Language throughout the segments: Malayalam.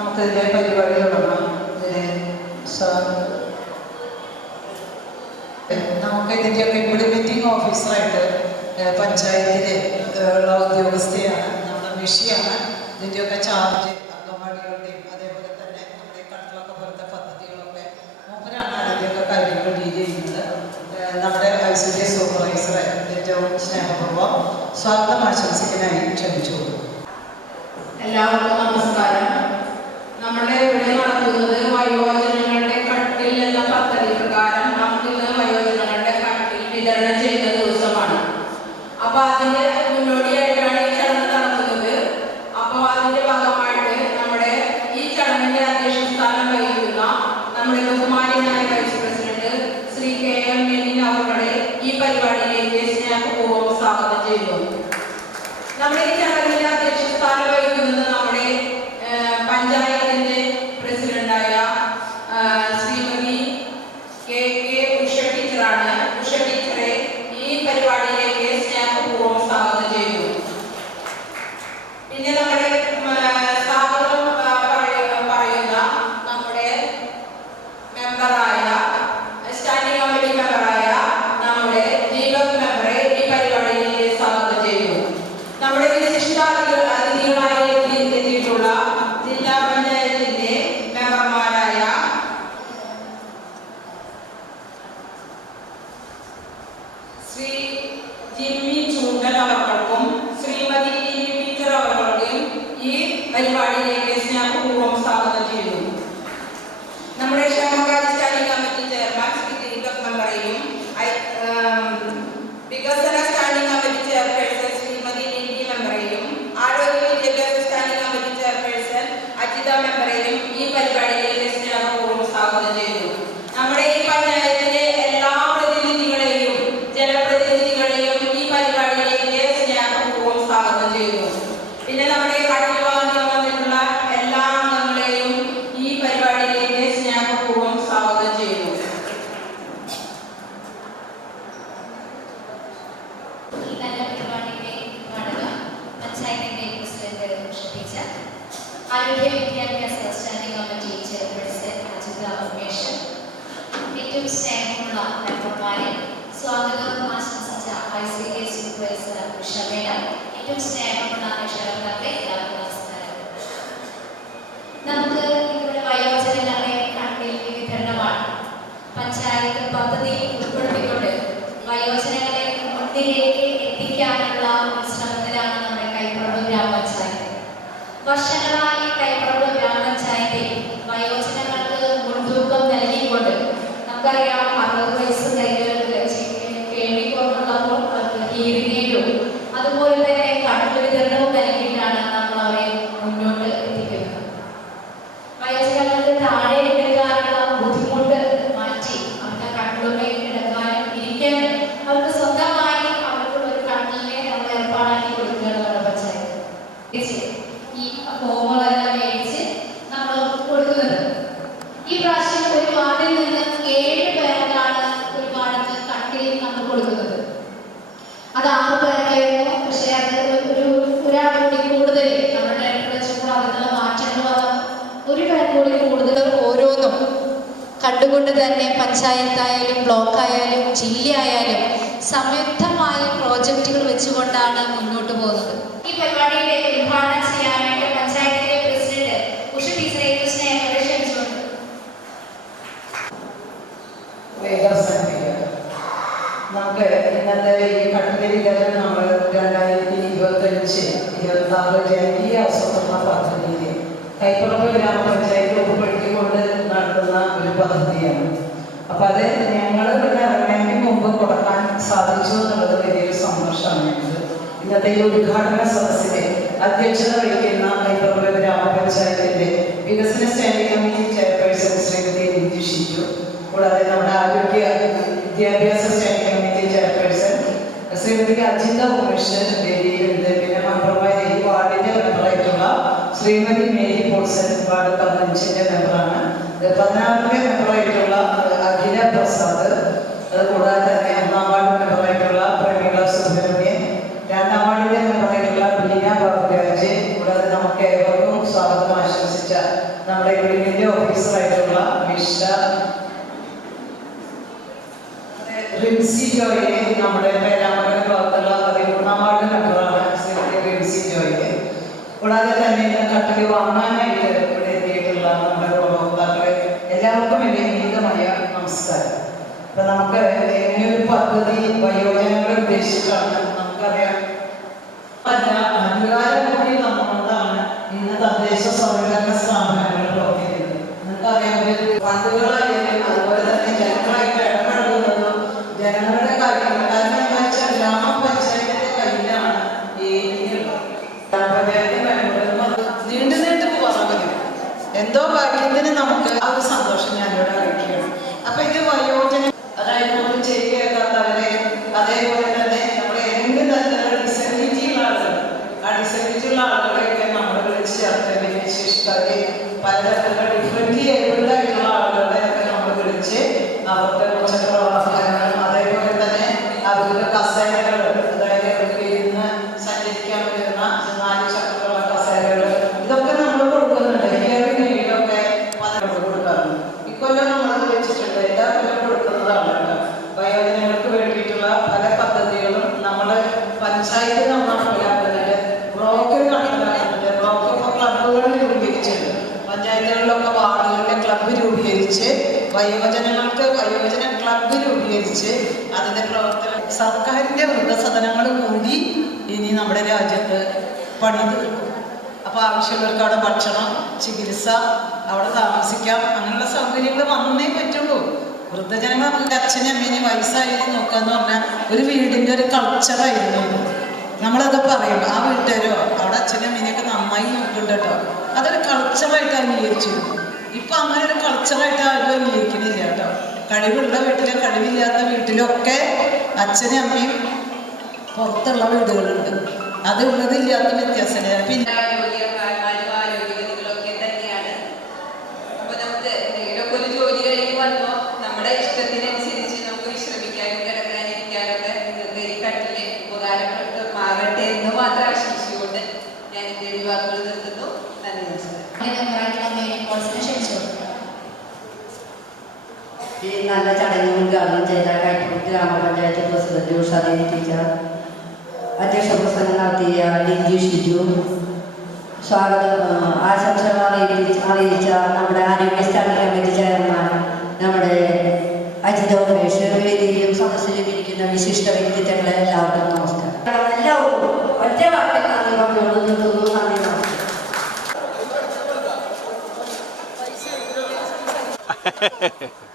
നമുക്കിതിലെ പരിപാടി തുടങ്ങാം ഇതിന് നമുക്ക് ഇതിന്റെയൊക്കെ ഇംപ്ലിമെന്റിംഗ് ഓഫീസറായിട്ട് പഞ്ചായത്തിലെ ഉള്ള ഉദ്യോഗസ്ഥയാണ്. നമ്മുടെ മിഷിയാണ് ഇതിന്റെയൊക്കെ ചാർജ് അംഗൻവാടികളുടെയും അതേപോലെ തന്നെ നമ്മുടെ കട്ടിലൊക്കെ പോലത്തെ പദ്ധതികളൊക്കെ മൂപ്പരാണ് അതിന്റെയൊക്കെ കാര്യങ്ങൾ ഡീൽ ചെയ്യുന്നത്. നമ്മുടെ ഐ സി ഡി സൂപ്പർവൈസറെ ഏറ്റവും സ്നേഹപൂർവം സ്വാഗതം ആശംസിക്കാനായി ക്ഷണിച്ചു എല്ലാവർക്കും നമസ്കാരം നമ്മുടെ ഇവിടെ നടക്കുന്നത് വയോജനങ്ങളുടെ കട്ടിൽ എന്ന പദ്ധതി പ്രകാരം കട്ടിൽ വിതരണം ചെയ്യുന്ന ദിവസമാണ്. അപ്പൊ അതിന്റെ മുന്നോടിയായിട്ടാണ് ഈ ചടങ്ങ് നടക്കുന്നത്. അപ്പോൾ അതിന്റെ ഭാഗമായിട്ട് നമ്മുടെ ഈ ചടങ്ങിന്റെ അധ്യക്ഷ നമ്മുടെ ബഹുമാനായ വൈസ് ശ്രീ കെ എം മെനിൻ അവരുടെ ഈ പരിപാടിയിലേക്ക് സ്നേഹപൂർവം സ്വാഗതം ചെയ്യുന്നു. നമ്മുടെ ഈ ചടങ്ങിൽ അധ്യക്ഷ സ്ഥാനം വഹിക്കുന്നത് നമ്മുടെ ഏഹ്, പഞ്ചായത്തിന്റെ പ്രസിഡന്റായ ഏഹ്, ശ്രീമതി കെ കെ ഉഷ ടീച്ചറാണ് ഉഷ ടീച്ചറെ ഈ പരിപാടിയിലേക്ക് സ്നേഹപൂർവം സ്വാഗതം ചെയ്യുന്നു പിന്നെ നമ്മുടെ ഏഹ്, സ്വാഗതം ഏഹ്, പറയ- പറയുന്ന നമ്മുടെ മെമ്പറായ സ്റ്റാൻഡിംഗ് കമ്മിറ്റി മെമ്പറായ നമ്മുടെ ദീപക് മെമ്പറെ ഈ പരിപാടിയിലേക്ക് സ്വാഗതം ചെയ്യുന്നു നമ്മുടെ എത്തിയിട്ടുള്ള ജില്ലാ ശ്രീ ജിമ്മി ശ്രീമതി ടീച്ചർ അവർക്കും ഈ പരിപാടിയിലേക്ക് സ്നേഹപൂർവം സ്വാഗതം ചെയ്യുന്നു നമ്മുടെ ക്ഷേമകാര്യ standing committee chairman Shri Deepak മെമ്പറേയും ഐ- ആം, വികസന standing committee chairperson Shrimati Lindy മെമ്പറേയും ആരോഗ്യ വിദ്യാഭ്യാസ സ്റ്റാൻഡിംഗ് കമ്മിറ്റി ചെയർപേഴ്സൺ അജിത മെമ്പറേയും ഈ പരിപാടിയിലേക്ക് സ്നേഹപൂർവം സ്വാഗതം ചെയ്യുന്നു നമ്മുടെ ഈ പഞ്ചായത്തിലെ എല്ലാ പ്രതിനിധികളെയും ജനപ്രതിനിധികളെയും ഈ പരിപാടിയിലേക്ക് സ്നേഹപൂർവം സ്വാഗതം ചെയ്യുന്നു പിന്നെ നമ്മുടെ കട്ടിൽ വാങ്ങിക്കാൻ വന്നിട്ടുള്ള എല്ലാ അംഗങ്ങളെയും ഈ പരിപാടിയിലേക്ക് സ്നേഹപൂർവം സ്വാഗതം ചെയ്യുന്നു ഈ നല്ല പരിപാടിയുടെ ഉദ്ഘാടക പഞ്ചായത്തിന്റെ പ്രസിഡന്റ് ഉഷ ടീച്ചർ ആരോഗ്യ വിദ്യാഭ്യാസ standing committee chairperson Ajitha Umesh ഏറ്റവും സ്നേഹമുള്ള മെമ്പർമാരെ സ്വാഗതവും ആശംസിച്ച I C D supervisor Usha madam ഏറ്റവും സ്നേഹമുള്ള രക്ഷകർത്താക്കളെ എല്ലാവർക്കും നമസ്കാരം. നമുക്ക് ഇവിടെ വയോജനങ്ങളെ കണ്ണിൽ വിതരണമാണ് പഞ്ചായത്ത് പദ്ധതി ഉൾപ്പെടുത്തിക്കൊണ്ട് വയോജനങ്ങളെ മുന്നിലേക്ക് എത്തിക്കാനുള്ള ഒരു ശ്രമത്തിലാണ് നമ്മുടെ കൈപ്പറമ്പ് ഗ്രാമപഞ്ചായത്ത്. വർഷങ്ങളായി കൈപ്പറമ്പ് ഗ്രാമപഞ്ചായത്തിൽ വയോജനങ്ങൾക്ക് മുൻതൂക്കം നൽകിക്കൊണ്ട് നമുക്കറിയാം അറുപത് വയസ്സ് കണ്ടുകൊണ്ട് തന്നെ പഞ്ചായത്തായാലും ബ്ലോക്കായാലും ജില്ലയായാലും സംയുക്തമായ പ്രോജക്റ്റുകൾ വെച്ചുകൊണ്ടാണ് മുന്നോട്ട് പോകുന്നത്. ഈ പരിപാടിയുടെ ഉദ്ഘാടനം ചെയ്യാനായിട്ട് പഞ്ചായത്തിലെ പ്രസിഡന്റ് ഉഷ ടീച്ചറെ സ്നേഹത്തോടെ ക്ഷണിച്ചുകൊണ്ട്. നമുക്ക് ഇന്നത്തെ ഈ പട്ടിക വിതരണം നമ്മൾ രണ്ടായിരത്തി ഇരുപത്തഞ്ച് ഇരുപത്തി ആറ് ജനകീയ ആസൂത്രണ പദ്ധതിയിൽ കൈപ്പുറമ്പ് ഗ്രാമപഞ്ചായത്ത് ഒരു പദ്ധതിയാണ്. അപ്പം അത് ഞങ്ങൾ ഇവിടെ ഇറങ്ങുന്നതിന് മുമ്പ് കൊടുക്കാൻ സാധിച്ചു എന്നുള്ളത് വലിയൊരു സന്തോഷമാണ് ഞങ്ങൾക്ക്. ഇന്നത്തെ ഈ ഉദ്ഘാടന സദസ്സിലെ അധ്യക്ഷത വഹിക്കുന്ന കൈപ്പുറമ്പ് ഗ്രാമപഞ്ചായത്തിന്റെ വികസന standing committee chairperson Shrimati Ranji Shiju കൂടാതെ നമ്മുടെ ആരോഗ്യ വിദ്യാഭ്യാസ standing committee chairperson Shrimati Ajitha Umesh വേദിയിലുണ്ട് പതിനാറിലെ മെമ്പറായിട്ടുള്ള അഖില പ്രസാദ് അതുകൂടാതെ തന്നെ ഒന്നാം വാർഡ് മെമ്പറായിട്ടുള്ള പ്രമീള സുബ്രഹ്മണ്യൻ രണ്ടാം വാർഡിലെ മെമ്പറായിട്ടുള്ള ബീന ബാബുരാജ് കൂടാതെ നമുക്ക് ഏവർക്കും സ്വാഗതം ആശംസിച്ച നമ്മുടെ ഗ്രൂപ്പിന്റെ ഓഫീസറായിട്ടുള്ള മിഷ. റിൻസി ജോയിനെ നമ്മുടെ പേരാമകൻ ഭാഗത്തുള്ള പതിമൂന്നാം വാർഡ് മെമ്പറാണ് ശ്രീമതി റിൻസി ജോയിനെ. കൂടാതെ തന്നെ പദ്ധതി വയോജനങ്ങളെ ഉദ്ദേശിച്ചാണ്. നമുക്കറിയാം. അധികാരം കൂടി നമ്മളാണ് ഇന്ന് തദ്ദേശ സ്വയംഭരണ സ്ഥാപനങ്ങൾ പ്രവർത്തിക്കുന്നത്. അതുപോലെ തന്നെ എന്താ ഭാഗ്യത്തിന് നമുക്ക് ആ ഒരു വയോജനങ്ങൾക്ക് വയോജന ക്ലബ്ബ് രൂപീകരിച്ച് അതിന്റെ പ്രവർത്തനം സർക്കാരിന്റെ വൃദ്ധസദനങ്ങൾ കൂടി ഇനി നമ്മുടെ രാജ്യത്ത് പണി തീർക്കും അപ്പോൾ ആവശ്യമുള്ളവർക്ക് അവിടെ ഭക്ഷണം ചികിത്സ അവിടെ താമസിക്കാം. അങ്ങനെയുള്ള സൗകര്യങ്ങൾ വന്നേ പറ്റുള്ളൂ. വൃദ്ധജനങ്ങൾ നമുക്ക് അച്ഛനും അമ്മേനെ വയസ്സായാലും നോക്കാന്ന് പറഞ്ഞാൽ ഒരു വീടിന്റെ ഒരു കൾച്ചറായിരുന്നു നമ്മളത് പറയും ആ വീട്ടുകാരോ അവിടെ അച്ഛനും അമ്മേനെയൊക്കെ നന്നായി നോക്കുന്നുണ്ട് കേട്ടോ. അതൊരു കൾച്ചറായിട്ട് അംഗീകരിച്ചിരുന്നു. ഇപ്പൊ അങ്ങനെ ഒരു കൾച്ചറായിട്ട് ആരും അംഗീകരിക്കുന്നില്ല കേട്ടോ. കഴിവുള്ള വീട്ടിലും കഴിവില്ലാത്ത വീട്ടിലൊക്കെ അച്ഛനും അമ്മയും പുറത്തുള്ള വീടുകളുണ്ട്. അത് ഉള്ളതില്ലാത്ത വ്യത്യാസമില്ല പിന്നെ ആരോഗ്യക്കാരും ആരോഗ്യവതികളൊക്കെ തന്നെയാണ് അപ്പൊ നമുക്ക് എന്തെങ്കിലുമൊക്കെ ഒരു ജോലി കഴിഞ്ഞ് വന്നോ നമ്മുടെ ഇഷ്ടത്തിനനുസരിച്ച് നമുക്ക് വിശ്രമിക്കാനും കിടക്കാനും ഇരിക്കാനൊക്കെ നിങ്ങൾക്ക് ഈ കട്ടിൽ ഉപകാരപ്രദമാകട്ടെ എന്ന് മാത്രം ആശംസിച്ചുകൊണ്ട് ഞാൻ എന്റെ ഒരു വാക്കുകൾ നിർത്തുന്നു നന്ദി നമസ്കാരം മെമ്പറായിട്ടുള്ള മേരി മോൾസിനെ ക്ഷണിച്ചു കൊടുക്കുന്നു. ഈ നല്ല ചടങ്ങ് ഉദ്ഘാടനം ചെയ്ത കൈപ്പൂർ ഗ്രാമപഞ്ചായത്ത് ഉഷാദേവി ടീച്ചർ. അധ്യക്ഷ പ്രസംഗം നടത്തിയ ലിജു ഷിജു. സ്വാഗതം. ആശംസകൾ അറിയിച്ച നമ്മുടെ ആരോഗ്യ സ്റ്റാൻഡിംഗ് കമ്മിറ്റി ചെയർമാൻ നമ്മുടെ അജിത് ഉമേഷ് വേദിയിലും സദസ്സിലും ഇരിക്കുന്ന വിശിഷ്ട വ്യക്തിത്വങ്ങളെ എല്ലാവർക്കും നമസ്കാരം. എല്ലാവർക്കും ഒറ്റ വാക്കിൽ നന്ദി പറഞ്ഞുകൊണ്ട് നിർത്തുന്നു. നന്ദി നമസ്കാരം.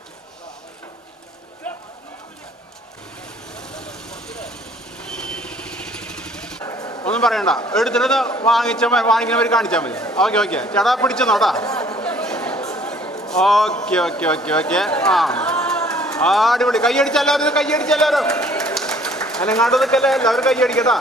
ഒന്നും പറയണ്ട. എടുത്തിട്ട് വാങ്ങിച്ച വാങ്ങിക്കുന്നവർ കാണിച്ചാൽ മതി. Okay okay. ചേട്ടാ പിടിച്ചെന്നോട്ടാ ഓക്കെ ഓക്കെ ഓക്കെ ഓക്കെ. ആ. അടിപൊളി. കൈയടിച്ച എല്ലാവരും കൈയടിച്ച എല്ലാവരും അനങ്ങാണ്ട് നിൽക്കല്ലേ? എല്ലാവരും കൈയടിക്കട്ടാ